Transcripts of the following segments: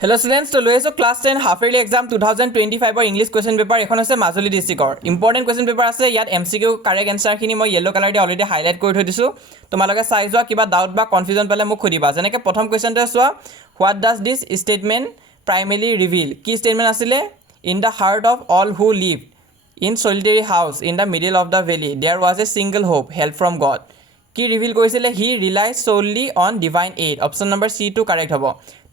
Hello students, to loise class 10 half yearly exam 2025 or English question paper ekhon ase Majuli district important question paper ase yat MCQ correct answer khini moi yellow color de already highlight kori thoi disu tomaloke sai joa kiba doubt ba confusion pale muk khodiba jeneke prothom question te soa what does this statement primarily reveal ki statement asile in the heart of all who lived in solitary house in the middle of the valley there was a single hope help from God কি reveal কৰিছিলে he relies solely on divine aid option number C two correct হ'ব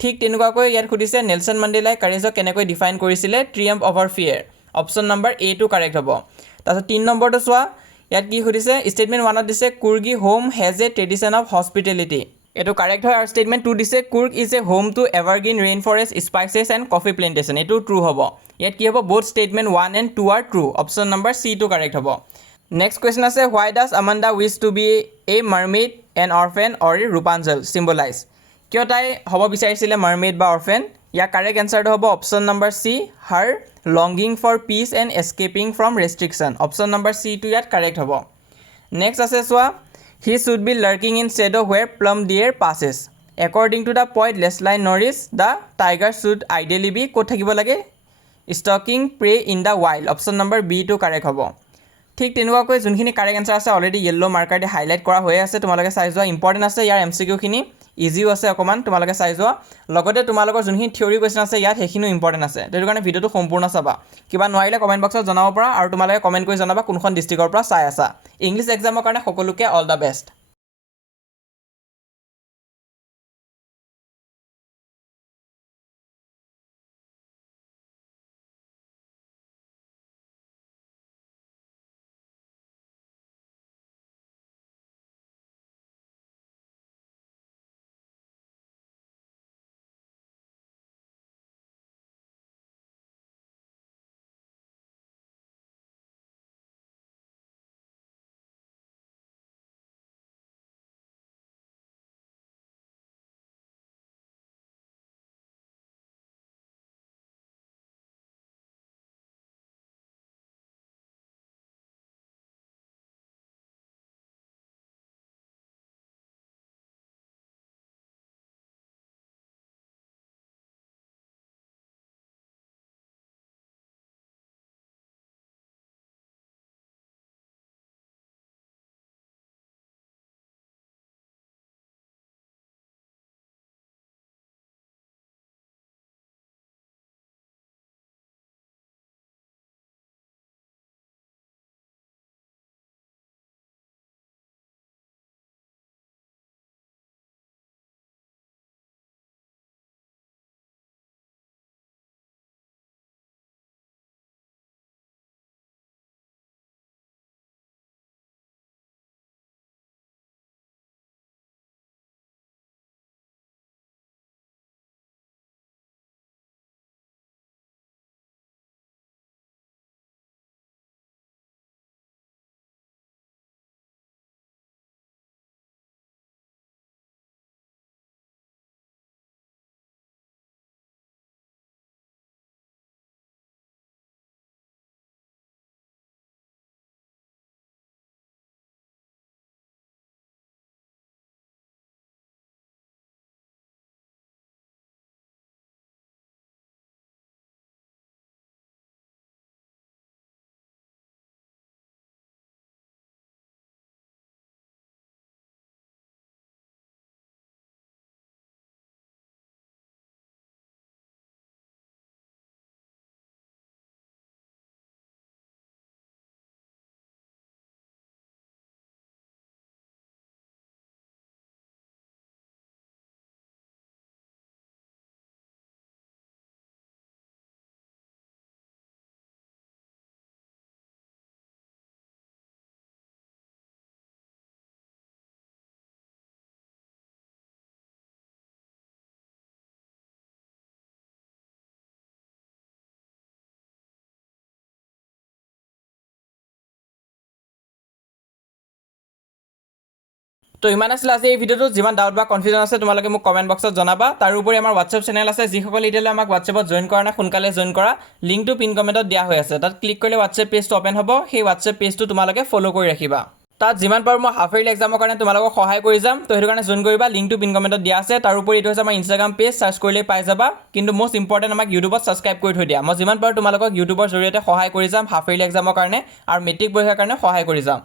ঠিক তেনেকুৱাকৈ ইয়াত খুদিছে Nelson মান্ডেলাই কাৰেজক কেনেকৈ define কৰিছিলে ট্ৰিয়াম্ফ over ফিয়াৰ option number এ two correct হ'ব তাৰপিছত 3 নম্বৰটো চোৱা ইয়াত কি খুদিছে ষ্টেটমেন্ট 1 ত দিছে Coorgi home has a tradition of hospitality এটো কাৰেক্ট হয় আৰু ষ্টেটমেন্ট 2 দিছে Coorg is a home to evergreen rain forest spices and coffee plantation এটো ট্ৰু হ'ব ইয়াত কি হ'ব both statement 1 and 2 are true option number C two correct হ'ব Next question is why does Amanda wish to be a mermaid, an orphan or a Rapunzel symbolize? Kyo tai hobo bicharisile mermaid ba orphan? Ya correct answer to hobo option number C, her longing for peace and escaping from restriction. Option number C to yat correct hobo. Next ase swa he should be lurking in shadow where plum deer passes. According to the poet Leslie Norris, the tiger should ideally be kot thakibo lage stalking prey in the wild. Option number B to correct hobo. ঠিক তেনেকুৱাকৈ যোনখিনি correct answer আছে already yellow marker দি highlight কৰা হৈ আছে তোমালোকে চাই যোৱা ইম্পৰ্টেন্ট আছে ইয়াৰ এমসিকিউ খিনি ইজিও আছে অকমান তোমালোকে চাই যোৱা লগতে তোমালোকৰ যোনখিনি থিওৰি কোৱেশ্চন আছে ইয়াত হেখিনো ইম্পৰ্টেন্ট আছে তেটো কাৰণে ভিডিওটো সম্পূৰ্ণ চাবা কিবা নোৱাৰিলে কমেন্ট বক্সত জনাব পৰা আৰু তোমালোকে কমেন্ট কৰি জনাবা কোনখন ডিস্ট্ৰিক্টৰ পৰা চাই আছা ইংলিশ এক্সামৰ কাৰণে সকলোকে অল দা বেষ্ট তো ইমান আছিল আজি এই ভিডিওটো যিমান ডাউট বা কনফিউজন আছে তোমালোকে মোক কমেন্ট বক্সত জনাবা তাৰ উপৰি আমাৰ WhatsApp চেনেল আছে যিসকল ইটেলে আমাক WhatsAppত জয়েন কৰা না সোনকালে জয়েন কৰা লিংকটো পিন কমেন্টত দিয়া হৈ আছে তাত ক্লিক কৰিলে WhatsApp পেজটো ওপেন হ'ব সেই WhatsApp পেজটো তোমালোকে ফলো কৰি ৰাখিবা তাত যিমান পাৰোঁ মই হাফ ইয়াৰলি এক্সামৰ কাৰণে তোমালোকক সহায় কৰি যাম। তো সেইটো কাৰণে জইন কৰিবা, লিংকটো পিন কমেণ্টত দিয়া আছে। তাৰোপৰি এইটো হৈছে আমাৰ ইনষ্টাগ্ৰাম পেজ, চাৰ্চ কৰিলেই পাই যাবা। কিন্তু মষ্ট ইম্পৰ্টেণ্ট আমাক ইউটিউবত ছাবস্ক্ৰাইব কৰি থৈ দিয়া। মই যিমান পাৰোঁ তোমালোকক ইউটিউবৰ জৰিয়তে সহায় কৰি যাম হাফ ইয়াৰলি এক্সামৰ কাৰণে আৰু মেট্ৰিক পৰীক্ষাৰ কাৰণে সহায় কৰি যাম।